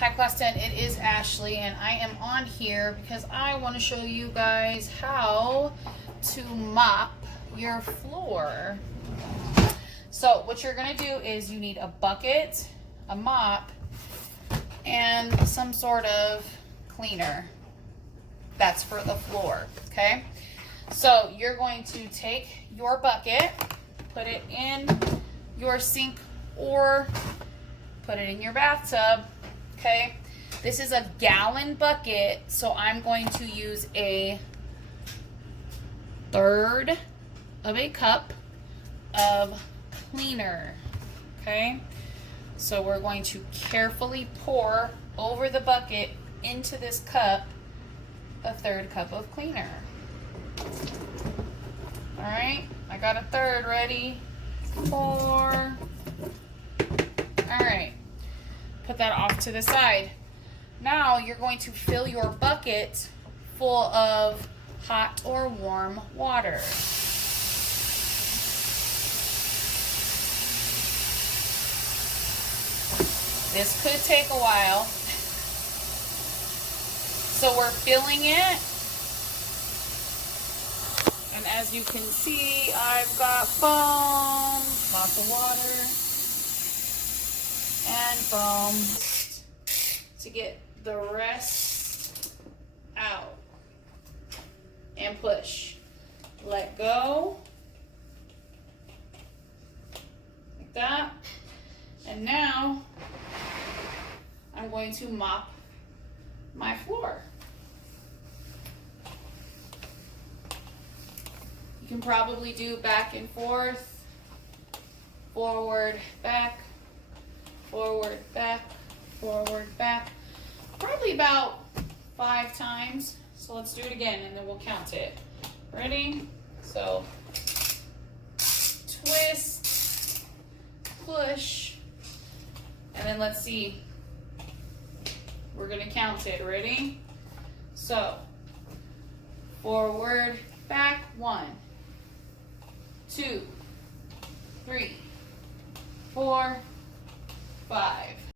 Hi Class 10, it is Ashley and I am on here because I want to show you guys how to mop your floor. So what you're going to do is you need a bucket, a mop, and some sort of cleaner. That's for the floor, okay? So you're going to take your bucket, put it in your sink or put it in your bathtub. Okay, this is a gallon bucket, so I'm going to use a third of a cup of cleaner. Okay, so we're going to carefully pour over the bucket into this cup a third cup of cleaner. All right, I got a third ready. Pour. All right. Put that off to the side. Now you're going to fill your bucket full of hot or warm water. This could take a while. So we're filling it. And as you can see, I've got foam, lots of water. And foam to get the rest out. And push. Let go. Like that. And now I'm going to mop my floor. You can probably do back and forth, forward, back, forward, back, forward, back. Probably about 5 times. So let's do it again and then we'll count it. Ready? So twist, push, and then let's see. We're gonna count it. Ready? So forward, back, 1, 2, 3, 4, 5.